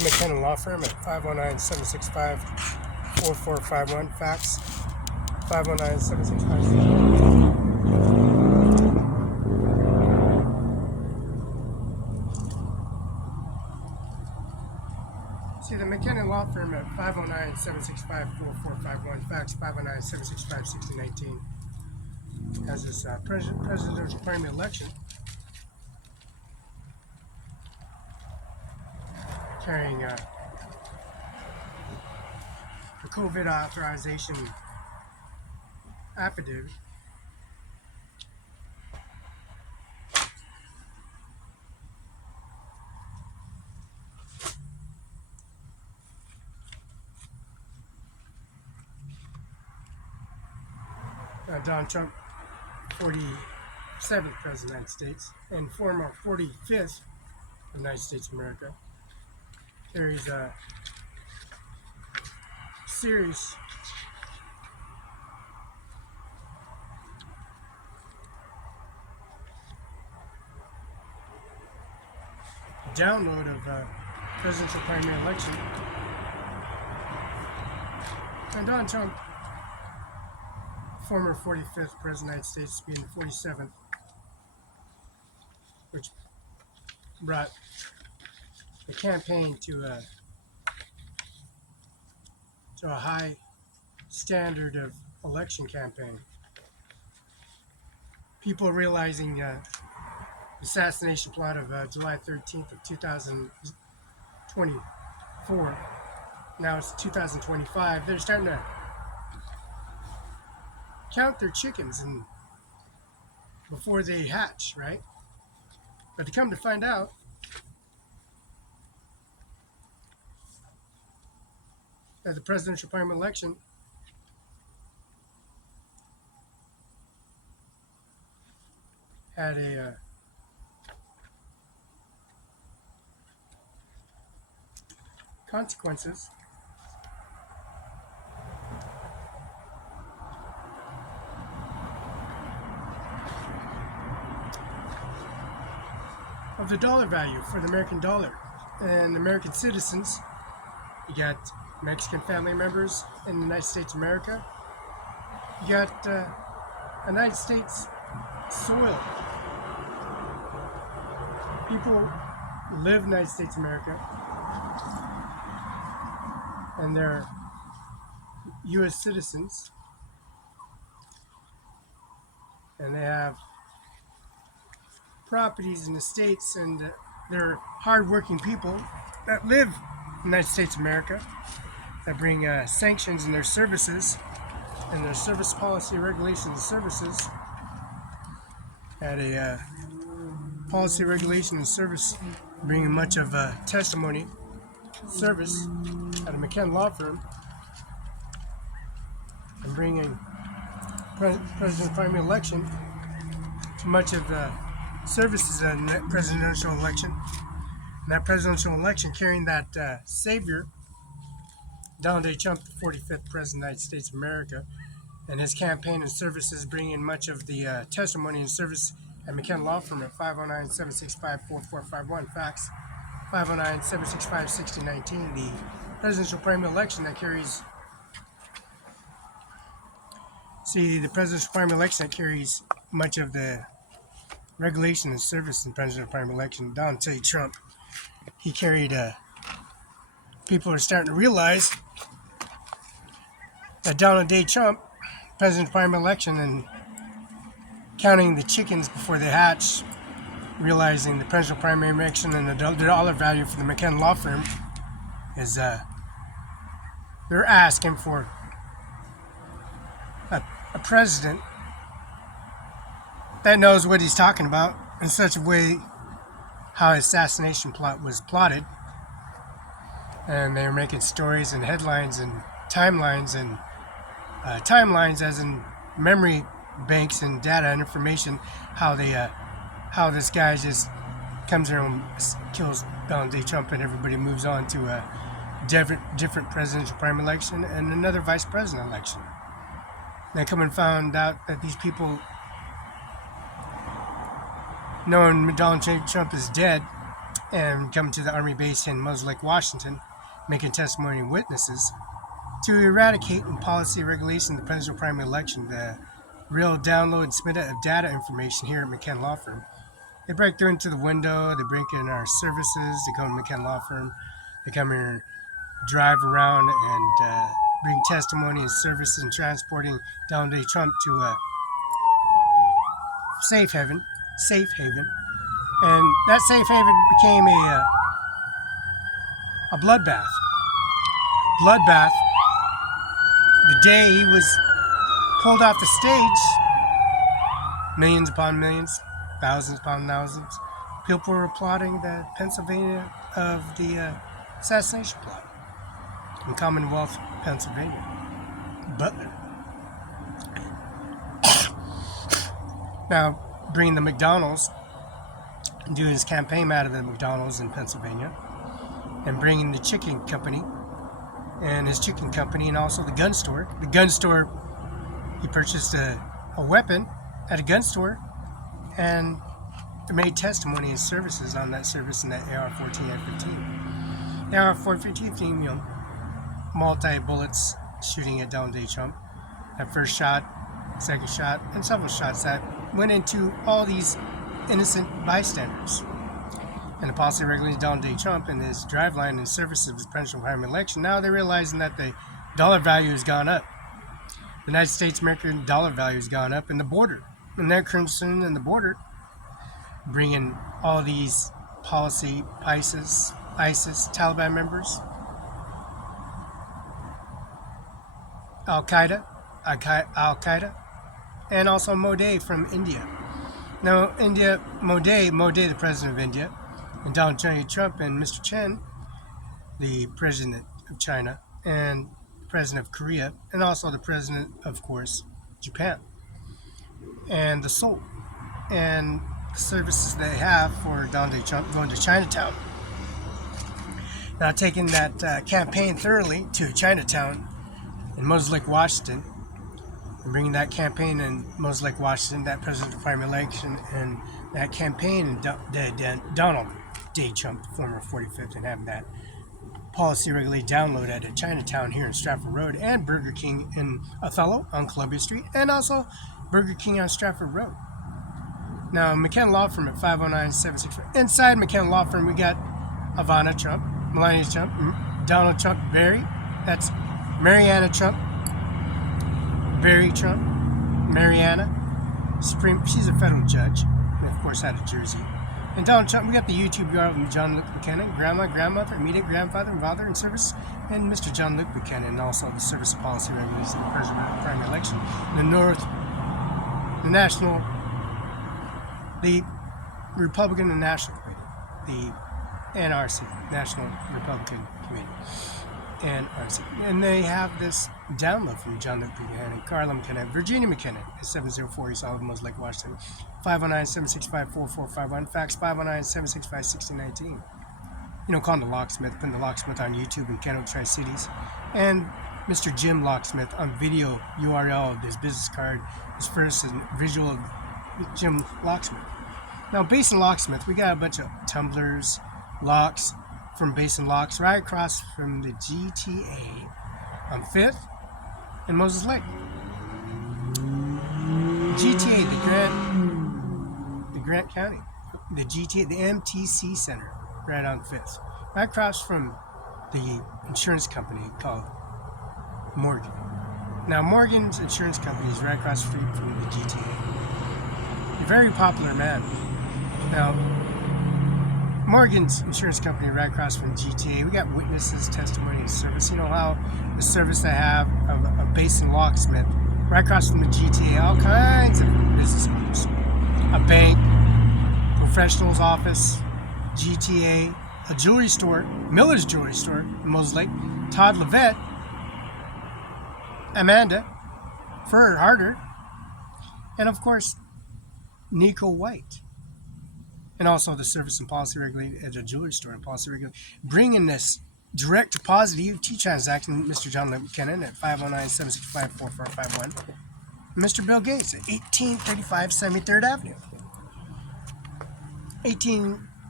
McKenna Law Firm at 509-765-4451. Fax 509-765. See the McKenna Law Firm at 509-765-4451. Fax 509-765-6019. Has this presidential primary election carrying the COVID authorization affidavit. Donald Trump, 47th President of the United States and former 45th of the United States of America, carries a serious download of presidential primary election. And Donald Trump, former 45th President of the United States, being 47th, which brought the campaign to a high standard of election campaign. People realizing the assassination plot of July 13th of 2024. Now it's 2025. They're starting to count their chickens and before they hatch, right? But to come to find out, that the presidential primary election had a consequences of the dollar value for the American dollar and American citizens. You got Mexican family members in the United States of America. You got United States soil. People live in the United States of America and they're U.S. citizens, and they have properties in the States, and they're hardworking people that live in the United States of America, that bring sanctions in their services and their service policy, regulations, and services. Had a policy, regulation, and service bringing much of testimony, service at a McKenna Law Firm, and bringing presidential primary election to much of the services in that presidential election. And that presidential election carrying that savior, Donald J. Trump, the 45th President of the United States of America, and his campaign and services bringing much of the testimony and service at McKenna Law Firm at 509-765-4451. Fax 509-765-6019. The presidential primary election that carries, the presidential primary election that carries much of the regulation and service in presidential primary election. Donald J. Trump, he carried, people are starting to realize that Donald J. Trump, presidential primary election, and counting the chickens before they hatch, realizing the presidential primary election and the dollar value for the McKenna Law Firm is, they're asking for a president that knows what he's talking about in such a way how his assassination plot was plotted. And they were making stories and headlines and timelines as in memory banks and data and information, how this guy just comes here and kills Donald J. Trump and everybody moves on to a different presidential primary election and another vice president election. They come and found out that these people, knowing Donald J. Trump is dead, and come to the Army base in Moses Lake, Washington, making testimony and witnesses to eradicate in policy regulation the presidential primary election, the real download and submit of data information here at McKen Law Firm. They break through into the window, they break in our services, they come to McKen Law Firm, they come here, drive around and bring testimony and services and transporting Donald J. Trump to a safe haven. And that safe haven became a bloodbath. The day he was pulled off the stage, millions upon millions, thousands upon thousands, people were applauding the Pennsylvania of the assassination plot in Commonwealth, Pennsylvania. Butler. Now, bringing the McDonald's, doing his campaign out of the McDonald's in Pennsylvania, and bringing the chicken company, and his chicken company, and also the gun store. The gun store, he purchased a weapon at a gun store, and made testimony and services on that service in that AR-14 F-15. The AR-415, multi-bullets shooting at Donald J. Trump. That first shot, second shot, and several shots that went into all these innocent bystanders. And the policy regulating Donald J. Trump and his driveline and services of his presidential primary election, now they're realizing that the dollar value has gone up. The United States American dollar value has gone up, and the border. And they're concerned in the border, bringing all these policy ISIS, Taliban members, Al-Qaeda, and also Modi from India. Now, Modi, the president of India, and Donald J. Trump and Mr. Chen, the president of China, and the president of Korea, and also the president, of course, Japan, and the Seoul, and the services they have for Donald J. Trump going to Chinatown. Now, taking that campaign thoroughly to Chinatown in Moses Lake, Washington, and bringing that campaign in Moses Lake, Washington, that presidential primary election, and that campaign in Donald J. Trump, the former 45th, and having that policy regulated download at Chinatown here in Stratford Road, and Burger King in Othello on Columbia Street, and also Burger King on Stratford Road. Now, McKen Law Firm at 509-765. Inside McKen Law Firm, we got Ivanka Trump, Melania Trump, Donald Trump, Barry. That's Mariana Trump, Barry Trump, Mariana. She's a federal judge, and of course out of Jersey. And Donald Trump, we got the YouTube guard of John Luke Buchanan, grandma, grandmother, immediate grandfather, and father in service, and Mr. John Luke Buchanan, and also the service policy regulations of the presidential primary election. The Republican and National Committee, the NRC, National Republican Committee, NRC. And they have this download from John Luke Buchanan, Carla McKenna, Virginia McKenna, 704 East Olive, Moses Lake, Washington, 509-765-4451, fax 509-765-1619. Calling the locksmith, putting the locksmith on YouTube in Kennewick, Tri-Cities, and Mr. Jim Locksmith on video URL of his business card, his first visual of Jim Locksmith. Now, Basin Locksmith, we got a bunch of tumblers, locks from Basin Locks right across from the GTA on 5th and Moses Lake. GTA, the Grant County, the GTA, the MTC Center, right on 5th, right across from the insurance company called Morgan. Now, Morgan's insurance company is right across the street from the GTA. A very popular man. Now, Morgan's insurance company right across from GTA. We got witnesses, testimony, and service. How the service they have of a Basin Locksmith right across from the GTA, all kinds of business owners. A bank, professional's office, GTA, a jewelry store, Miller's Jewelry Store in Moses Lake, Todd Levette, Amanda, Fur Harder, and of course, Nico White. And also the service and policy regulated at a jewelry store and policy regulated, bringing this direct deposit EFT transaction, Mr. John Buchanan at 509-765-4451. Mr. Bill Gates at 1835 73rd Avenue.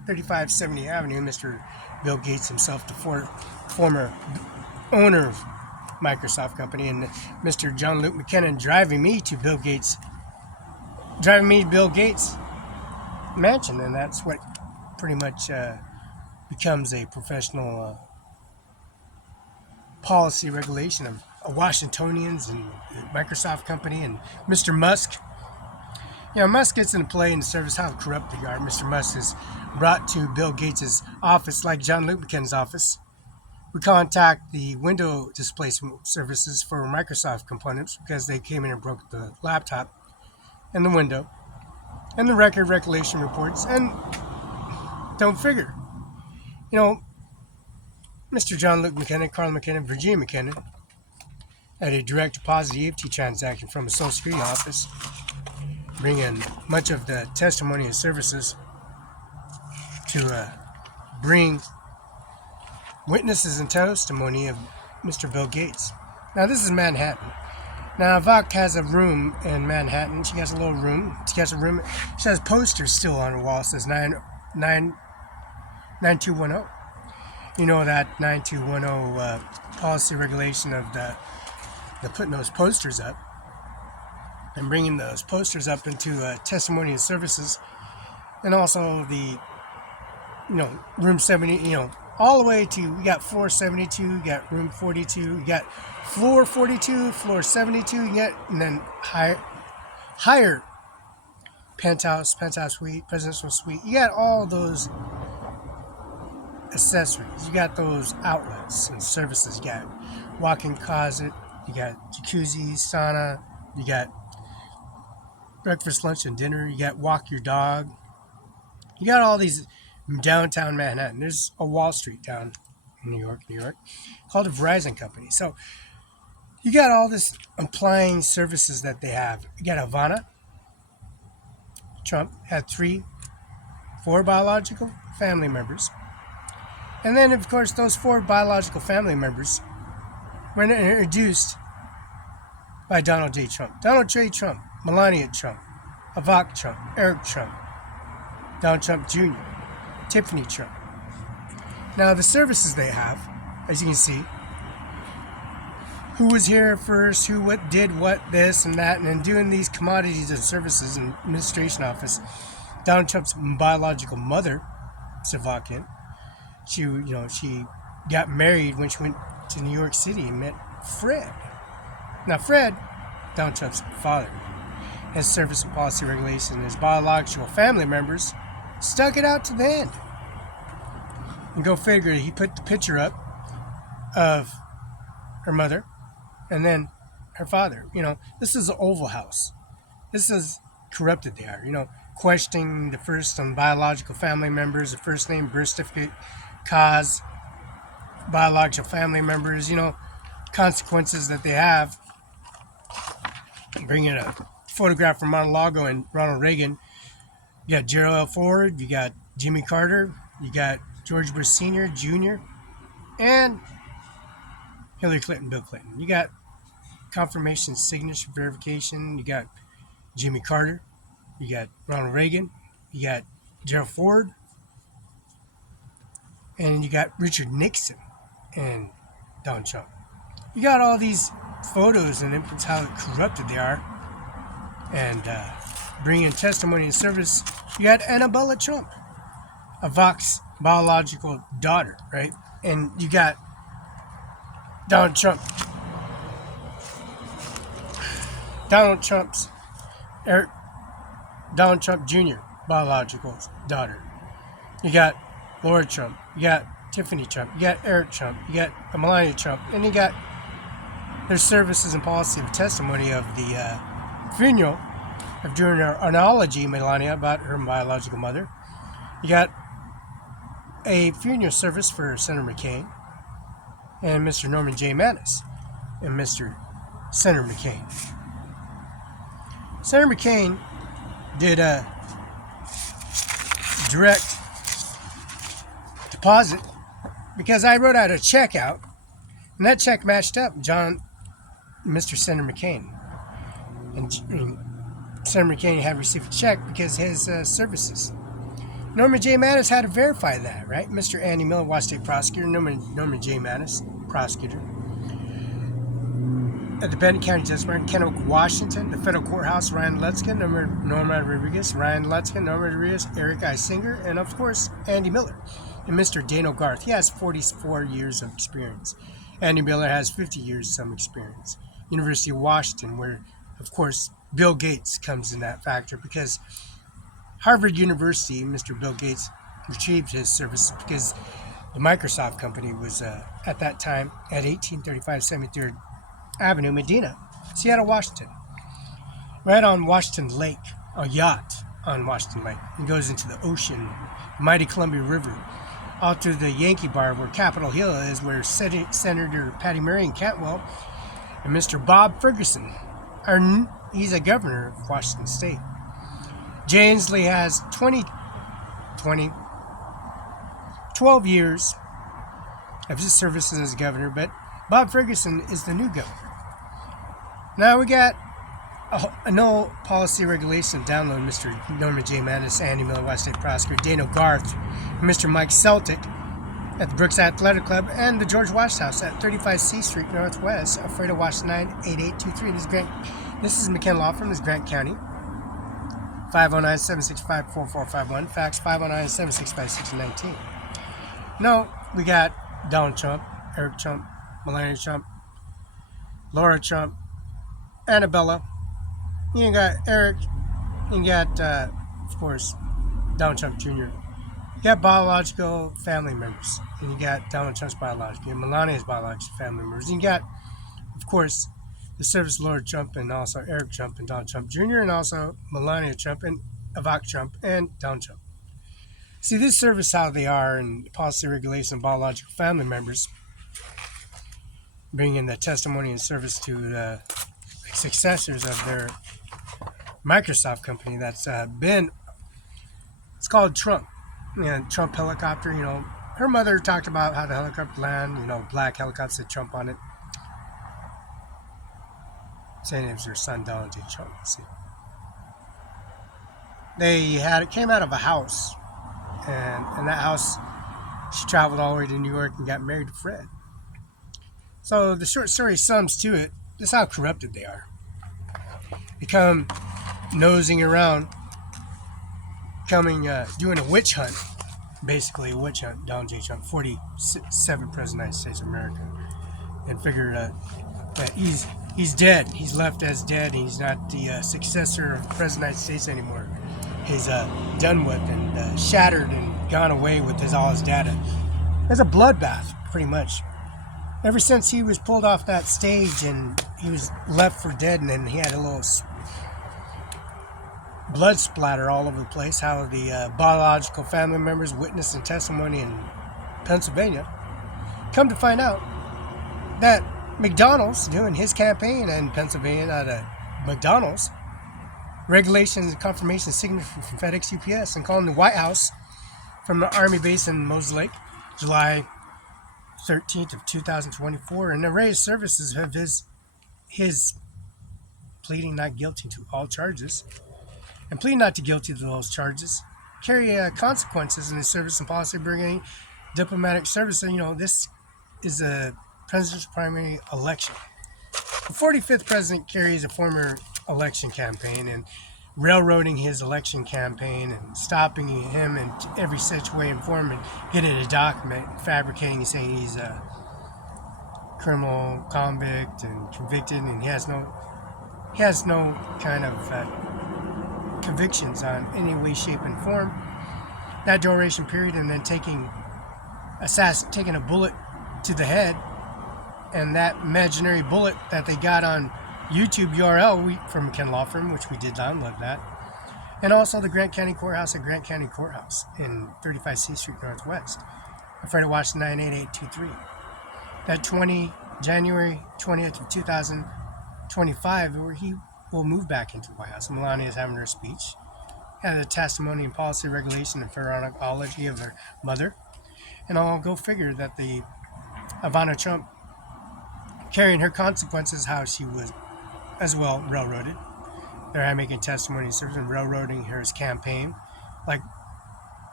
3570 Avenue, Mr. Bill Gates himself, the former owner of Microsoft company, and Mr. John Luke McKinnon driving me to Bill Gates' mansion, and that's what pretty much becomes a professional policy regulation of Washingtonians and Microsoft company and Mr. Musk. Musk gets into play in the service how corrupt they are. Mr. Musk is brought to Bill Gates' office, like John Luke McKinnon's office. We contact the window displacement services for Microsoft components because they came in and broke the laptop and the window and the record recollection reports, and don't figure. Mr. John Luke McKinnon, Carl McKinnon, Virginia McKinnon had a direct deposit EFT transaction from a Social Security office, bringing much of the testimony and services to bring witnesses and testimony of Mr. Bill Gates. Now, this is Manhattan. Now, Ivanka has a room in Manhattan. She has a little room. She has posters still on the wall. It says 9210. You know that 9210 policy regulation of the putting those posters up and bringing those posters up into testimony and services, and also the room 70, all the way to, we got floor 72, you got room 42, you got floor 42, floor 72, you got, and then higher penthouse suite, presidential suite. You got all those accessories. You got those outlets and services. You got walk-in closet, you got jacuzzi, sauna, you got breakfast, lunch, and dinner, you got walk your dog. You got all these downtown Manhattan. There's a Wall Street down in New York, called a Verizon company. So you got all this applying services that they have. You got Ivana Trump had 4 biological family members. And then, of course, those 4 biological family members were introduced by Donald J. Trump. Donald J. Trump, Melania Trump, Ivanka Trump, Eric Trump, Donald Trump Jr., Tiffany Trump. Now, the services they have, as you can see, who was here first, who did what, this and that, and then doing these commodities and services in administration office. Donald Trump's biological mother, Slovakian, she got married when she went to New York City and met Fred. Now, Fred, Donald Trump's father, his service and policy regulation, his biological family members stuck it out to the end. And go figure, he put the picture up of her mother and then her father. This is the Oval House. This is corrupted they are. Questioning the first on biological family members, the first name, birth certificate, cause, biological family members, consequences that they have. Bringing a photograph from Mar-a-Lago and Ronald Reagan. You got Gerald L. Ford, you got Jimmy Carter, you got George Bush Sr., Jr., and Hillary Clinton, Bill Clinton. You got confirmation, signature verification. You got Jimmy Carter, you got Ronald Reagan, you got Gerald Ford, and you got Richard Nixon and Donald Trump. You got all these photos and inputs how corrupted they are, and bringing testimony and service. You got Annabella Trump, Ivanka's biological daughter, right? And you got Donald Trump Jr. biological daughter. You got Laura Trump, you got Tiffany Trump, you got Eric Trump, you got Melania Trump, and you got their services and policy of testimony of the funeral of doing her analogy, Melania, about her biological mother. You got a funeral service for Senator McCain and Mr. Norman J. Manis and Mr. Senator McCain. Senator McCain did a direct deposit because I wrote out a check out, and that check matched up Mr. Senator McCain. And Senator McCain had received a check because his services. Norman J. Mattis had to verify that, right? Mr. Andy Miller, Washington State prosecutor, Norman J. Mattis, prosecutor. At the Benton County Justice, Kennewick, Washington, the federal courthouse, Ryan Lutzkin, Norma Rodriguez, Ryan Lutzkin, Norma Rodriguez, Eric I. Singer, and of course, Andy Miller. And Mr. Dano Garth, he has 44 years of experience. Andy Miller has 50 years of some experience. University of Washington, where, of course, Bill Gates comes in that factor, because Harvard University, Mr. Bill Gates retrieved his services because the Microsoft company was at that time at 1835 73rd Avenue, Medina, Seattle, Washington. Right on Washington Lake, a yacht on Washington Lake. It goes into the ocean, the mighty Columbia River, out to the Yankee Bar where Capitol Hill is, where Senator Patty Marion Cantwell and Mr. Bob Ferguson he's a governor of Washington State. Jay Inslee has 12 years of his services as governor, but Bob Ferguson is the new governor. Now we got a no policy regulation download. Mr. Norman J. Mattis, Andy Miller, Washington State prosecutor, Dano Garth, Mr. Mike Celtic at the Brooks Athletic Club, and the George Washington House at 35 C Street Northwest, Alfredo, Washington 98823. This is McKenna Law Firm. This is Grant County. 509-765-4451. Fax 509-765-1619. No, we got Donald Trump, Eric Trump, Melania Trump, Laura Trump, Annabella. You got Eric. You got, of course, Donald Trump Jr. You got biological family members. And you got Donald Trump's biological. You got Melania's biological family members. And you got, of course, the service of Laura Trump and also Eric Trump and Donald Trump Jr. and also Melania Trump and Ivanka Trump and Donald Trump. See, this service, how they are, and policy regulation of biological family members, bringing the testimony and service to the successors of their Microsoft company that's it's called Trump. Trump helicopter, her mother talked about how the helicopter landed, black helicopter said Trump on it. Saying it was her son, Donald J. Trump. See, it came out of a house, and in that house, she traveled all the way to New York and got married to Fred. So the short story sums to it, this is how corrupted they are. They come nosing around, doing a witch hunt, basically a witch hunt, Donald J. Trump, 47 President of the United States of America, and figured that he's dead. He's left as dead. He's not the successor of the President of the United States anymore. He's done with and shattered and gone away with all his data. It's a bloodbath, pretty much. Ever since he was pulled off that stage and he was left for dead, and then he had a little blood splatter all over the place, how the biological family members witnessed in testimony in Pennsylvania. Come to find out that McDonald's doing his campaign in Pennsylvania at a McDonald's, regulations and confirmation signature from FedEx UPS, and calling the White House from the Army base in Moses Lake, July 13th of 2024, and array of services of his pleading not guilty to all charges, and pleading not to guilty to those charges carry consequences in his service and policy bringing diplomatic service. This is a president's primary election. The 45th president carries a former election campaign and railroading his election campaign and stopping him in every such way and form and getting a document, fabricating and saying he's a criminal convict and convicted, and he has no kind of convictions on any way, shape, and form. That duration period, and then taking a bullet to the head, and that imaginary bullet that they got on YouTube URL from McKenna Law Firm, which we did download that, and also the Grant County Courthouse at Grant County Courthouse in 35 C Street Northwest, Alfredo, Washington 98823. That January 20th of 2025, where he will move back into the White House. Melania is having her speech, had a testimony and policy regulation and phrenology of her mother, and I'll go figure that the Ivanka Trump carrying her consequences, how she was as well railroaded. They're making testimony and railroading her campaign, like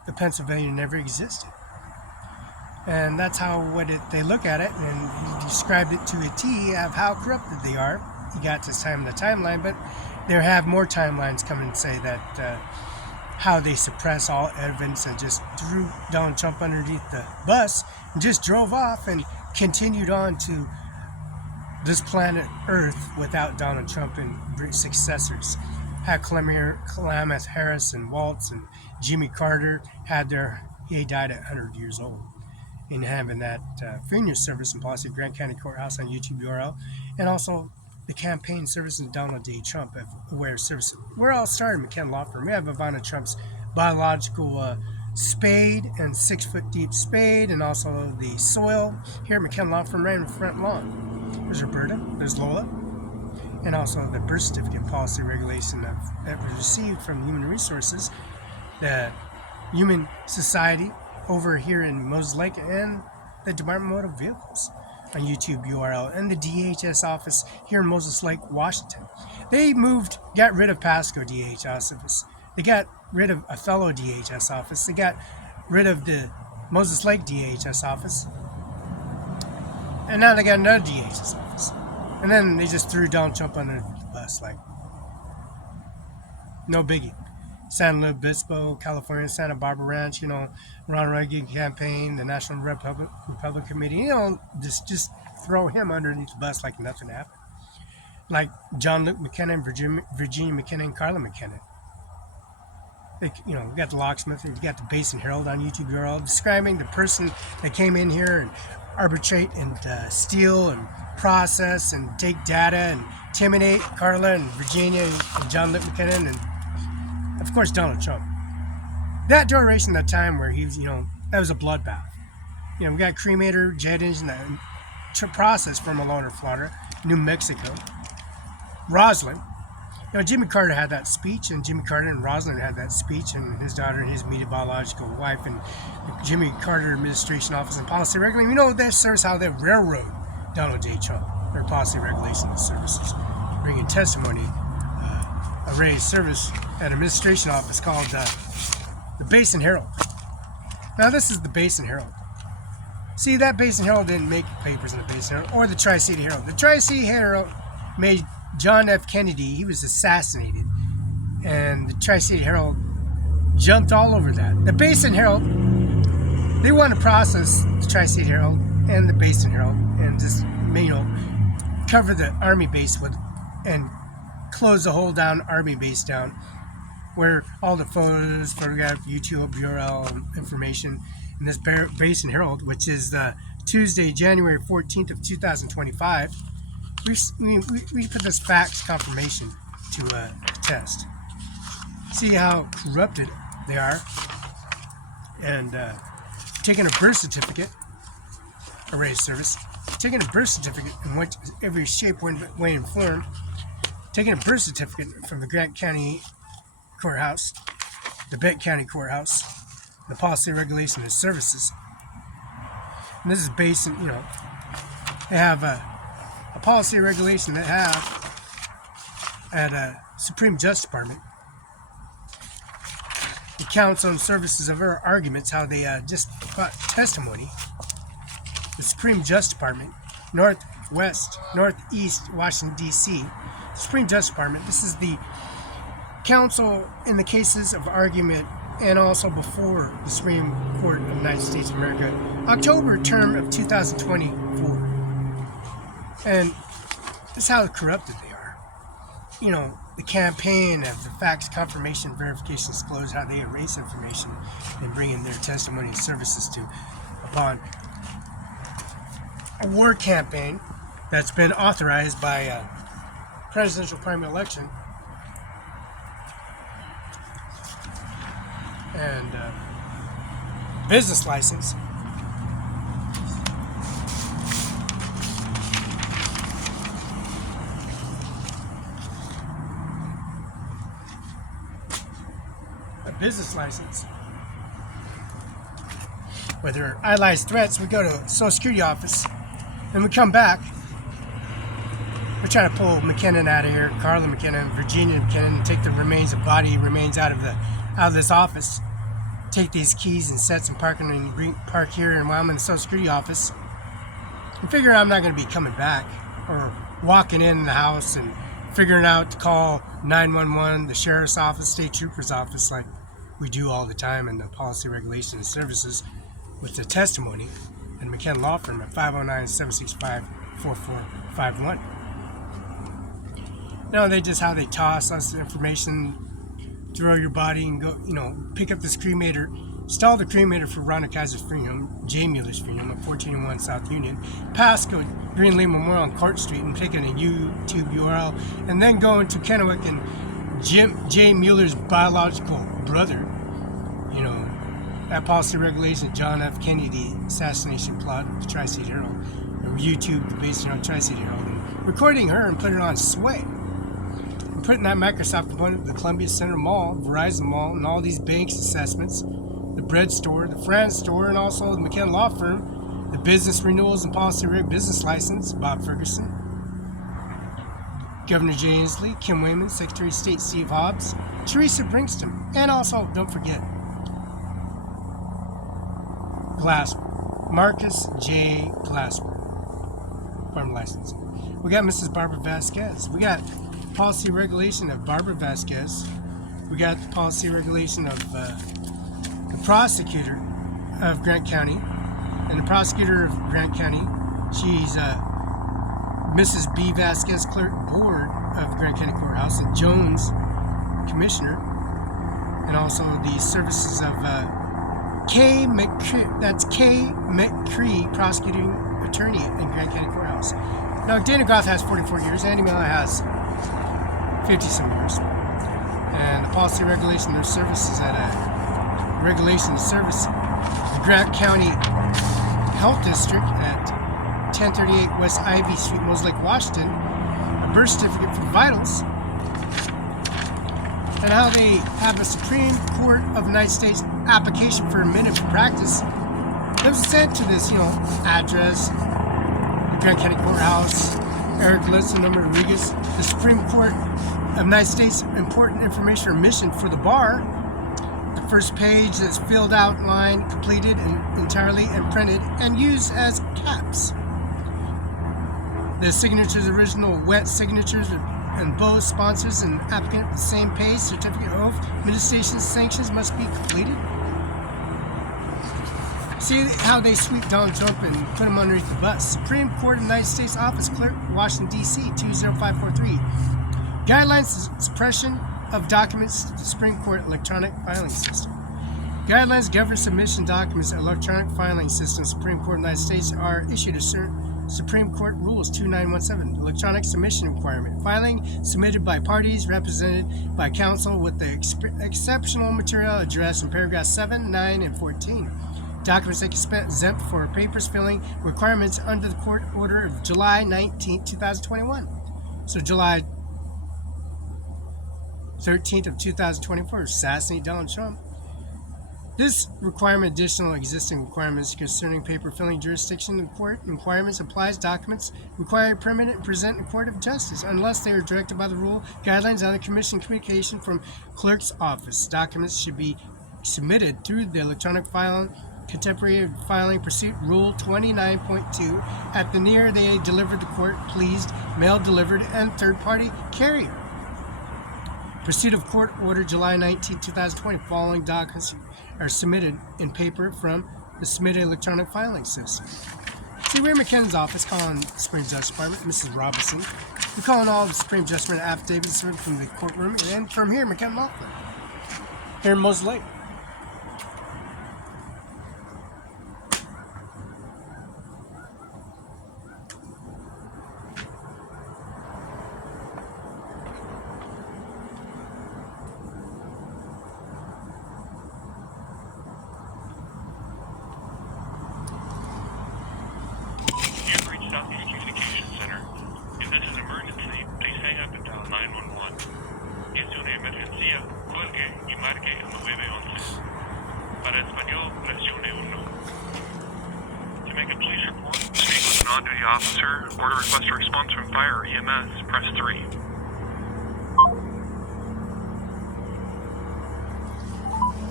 the Pennsylvania never existed. And that's how they look at it, and he described it to a T of how corrupted they are. He got this time in the timeline, but there have more timelines come and say that how they suppress all evidence and just threw Donald Trump underneath the bus and just drove off and continued on to this planet Earth without Donald Trump and successors. Had Klamath Harris and Waltz and Jimmy Carter he died at 100 years old. In having that funeral service and policy of Grant County Courthouse on YouTube URL, and also the campaign service of Donald J. Trump of Aware Service. We're all started McKenna Law Firm. We have Ivanka Trump's biological spade and 6-foot deep spade, and also the soil here at McKenna Law Firm right in the front lawn. There's Roberta, there's Lola, and also the birth certificate policy regulation that was received from Human Resources, the Human Society over here in Moses Lake, and the Department of Motor Vehicles on YouTube URL, and the DHS office here in Moses Lake, Washington. They got rid of Pasco DHS office. They got rid of Othello DHS office. They got rid of the Moses Lake DHS office. And now they got another DHS office. And then they just threw Donald Trump under the bus, like, no biggie. San Luis Obispo, California, Santa Barbara Ranch, Ronald Reagan campaign, the National Republic Committee, just throw him underneath the bus like nothing happened. Like John Luke McKenna and Virginia McKenna and Carla McKenna. We got the locksmith, and you got the Basin Herald on YouTube URL describing the person that came in here and arbitrate and steal and process and take data and intimidate Carla and Virginia and John Luke McKenna and of course, Donald Trump. That duration, that time where he was, that was a bloodbath. We got cremator, jet engine, that process from Malone, Florida, New Mexico. Roslyn. Jimmy Carter had that speech, and Jimmy Carter and Roslyn had that speech, and his daughter and his immediate biological wife, and the Jimmy Carter administration office and policy regulation. That serves how they railroad Donald J. Trump, their policy regulation services, bringing testimony. A raised service at administration office called the Basin Herald. Now this is the Basin Herald. See, that Basin Herald didn't make papers in the Basin Herald or the Tri-State Herald. The Tri-State Herald made John F. Kennedy, he was assassinated, and the Tri-State Herald jumped all over that. The Basin Herald, they want to process the Tri-State Herald and the Basin Herald and just cover the Army base and close the whole Army base down, where all the photos, photograph, YouTube URL information in this Basin Herald, which is Tuesday, January 14th of 2025. We put this fax confirmation to test. See how corrupted they are, and taking a birth certificate, a raised service, taking a birth certificate in every shape, way, and form. Taking a birth certificate from the Grant County Courthouse, the Benton County Courthouse, the policy regulation and services. And this is based in, they have a policy regulation that have at a Supreme Justice Department. It counts on services of our arguments, how they just got testimony. The Supreme Justice Department, Northeast Washington, D.C., Supreme Justice Department. This is the counsel in the cases of argument and also before the Supreme Court of the United States of America, October term of 2024. And this is how corrupted they are. The campaign of the facts, confirmation, verification, disclose, how they erase information and bring in their testimony and services upon a war campaign that's been authorized by presidential primary election and business license. A business license. Where there are idolized threats, we go to Social Security office and we come back. We're trying to pull McKinnon out of here, Carla McKinnon, Virginia McKinnon, and take the body remains out of this office. take these keys and set some parking and park here, and while I'm in the Social Security office, I'm figuring I'm not going to be coming back, or walking in the house and figuring out to call 911, the sheriff's office, state trooper's office, like we do all the time in the policy, regulation, and services with the testimony and McKenna Law Firm at 509-765-4451. They just how they toss us information, throw your body and go, pick up this cremator, install the cremator for Rhonda Kaiser's funeral, J. Mueller's funeral at 1401 South Union, passcode Green Lane Memorial on Court Street, and pick in a YouTube URL, and then go into Kennewick and J. Mueller's biological brother, that policy regulation, John F. Kennedy assassination plot of the Tri-State Herald, and YouTube based on Tri-State Herald, and recording her and putting it on Sway. And putting that Microsoft component of the Columbia Center Mall, Verizon Mall, and all these banks assessments, the bread store, the France store, and also the McKenna Law Firm, the business renewals and policy reg business license, Bob Ferguson, Governor Jay Inslee, Kim Wayman, Secretary of State Steve Hobbs, Teresa Brinkston, and also, don't forget, Glassman, Marcus J. Glassman, farm licensing. We got Mrs. Barbara Vasquez. We got policy regulation of Barbara Vasquez. We got the policy regulation of the prosecutor of Grant County. And the prosecutor of Grant County, she's Mrs. B. Vasquez, clerk board of Grant County Courthouse, and Jones, commissioner, and also the services of K. McCree, that's K. McCree, prosecuting attorney in Grant County Courthouse. Now, Dana Goff has 44 years, Andy Miller has 50-some years. And the policy regulation, their services at a regulation service, the Grant County Health District at 1038 West Ivy Street, Mose Lake, Washington, a birth certificate for vitals, and how they have a Supreme Court of the United States application for a minute for practice that was sent to this, address, the Grant County Courthouse, Eric Lesson, number Rodriguez, the Supreme Court of the United States, important information or mission for the bar. The first page that's filled out, lined, completed and entirely, and printed and used as caps. The signatures, original wet signatures, and both sponsors and applicant at the same page, certificate of oath, administration sanctions must be completed. See how they sweep Donald Trump and put him underneath the bus. Supreme Court of the United States Office Clerk, Washington, D.C., 20543. Guidelines for suppression of documents to the Supreme Court electronic filing system. Guidelines govern submission documents to electronic filing system. Supreme Court of the United States are issued a Supreme Court Rules 2917, electronic submission requirement. Filing submitted by parties represented by counsel with the exceptional material addressed in paragraphs 7, 9, and 14. Documents exempt for papers filling requirements under the court order of July 19, 2021. So July 13th of 2024, assassinate Donald Trump. This requirement, additional existing requirements concerning paper filling jurisdiction in court requirements applies documents required permanent and present in court of justice unless they are directed by the rule, guidelines on the commission communication from clerk's office. Documents should be submitted through the electronic filing contemporary filing pursuit rule 29.2 at the near they delivered to court, pleased, mail delivered, and third party carrier. Pursuit of court order July 19, 2020. Following documents are submitted in paper from the submitted electronic filing system. See, we're in McKenna's office calling the Supreme Justice Department, Mrs. Robinson. We're calling all the Supreme Justice affidavits submitted from the courtroom and from here, McKenna Law Firm, here in Mose Lake. On-duty officer, order request a response from fire or EMS, press 3.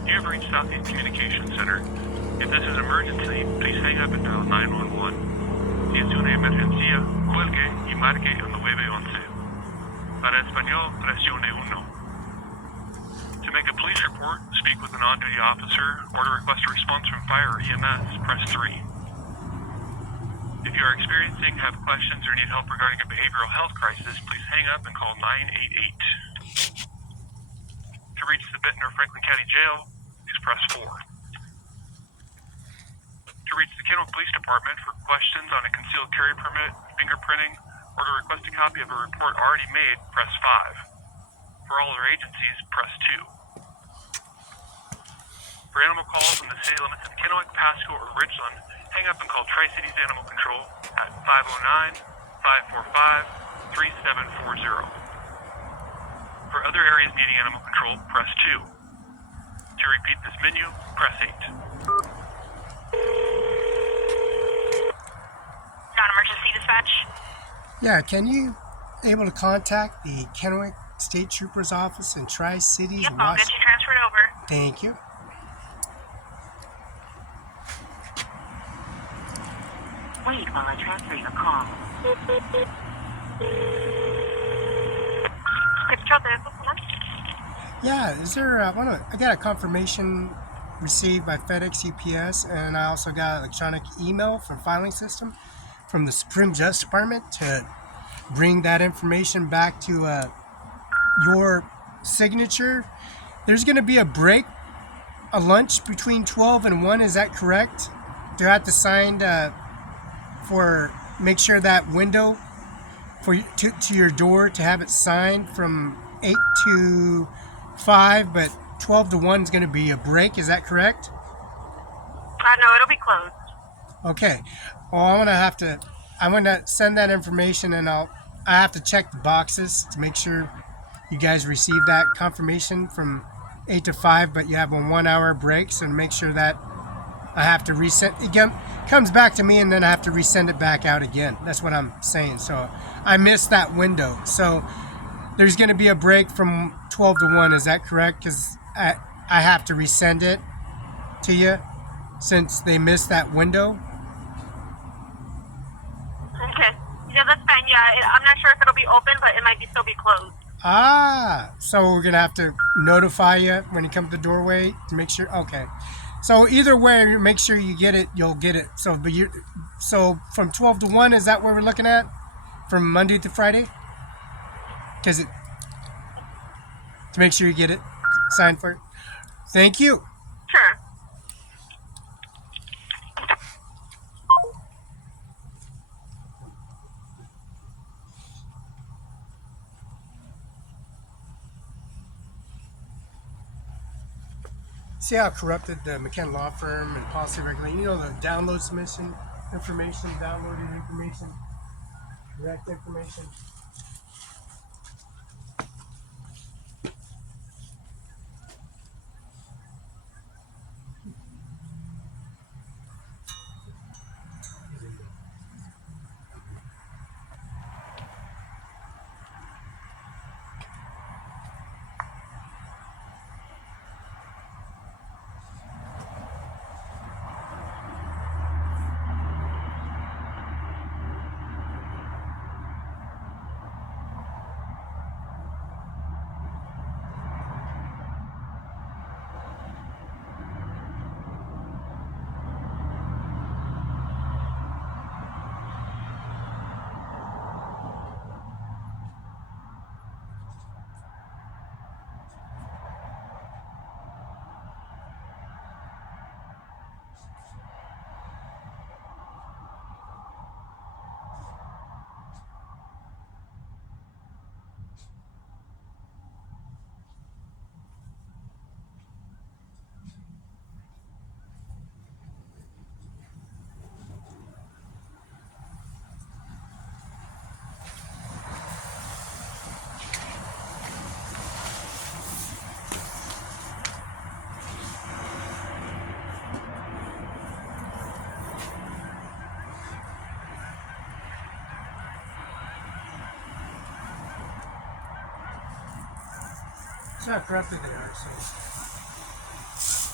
You have reached Southeast Communications Center. If this is an emergency, please hang up and dial 911. Si es una emergencia, cuelgue y marque el 911. Para español, presione 1. To make a police report, speak with an on-duty officer, or to request a response from fire or EMS, press 3. If you are experiencing, have questions, or need help regarding a behavioral health crisis, please hang up and call 988. To reach the Benton or Franklin County Jail, please press 4. To reach the Kennewick Police Department for questions on a concealed carry permit, fingerprinting, or to request a copy of a report already made, press 5. For all other agencies, press 2. For animal calls in the city limits of Kennewick, Pasco, or Ridgeland, hang up and call Tri-Cities Animal Control at 509-545-3740. For other areas needing animal control, press 2. To repeat this menu, press 8. Non-emergency dispatch. Yeah, can you able to contact the Kennewick State Trooper's office in Tri-Cities? Yep, I'll get you transferred over. Thank you. Wait while I transfer your call. Yeah, is there? I got a confirmation received by FedEx, UPS, and I also got an electronic email from filing system from the Supreme Justice Department to bring that information back to your signature. There's going to be a break, a lunch between 12 and 1. Is that correct? Do I have to sign make sure that window for to your door to have it signed from 8 to 5, but 12 to 1 is going to be a break. Is that correct? No, it'll be closed. Okay. Well, I'm gonna send that information, and I have to check the boxes to make sure you guys receive that confirmation from 8 to 5, but you have a 1 hour break, so to make sure that I have to resend it comes back to me, and then I have to resend it back out again. That's what I'm saying. So I missed that window. So there's going to be a break from 12 to 1. Is that correct? Because I have to resend it to you since they missed that window. Okay. Yeah, that's fine. Yeah, I'm not sure if it'll be open, but it might still be closed. So we're going to have to notify you when you come to the doorway to make sure. Okay. So either way, make sure you get it. You'll get it. So from 12 to 1, is that what we're looking at? From Monday to Friday? To make sure you get it signed for it. Thank you. Sure. See how corrupted the McKenna law firm and policy regulating, the download submission information, downloaded information, direct information. See how corrupted they are. So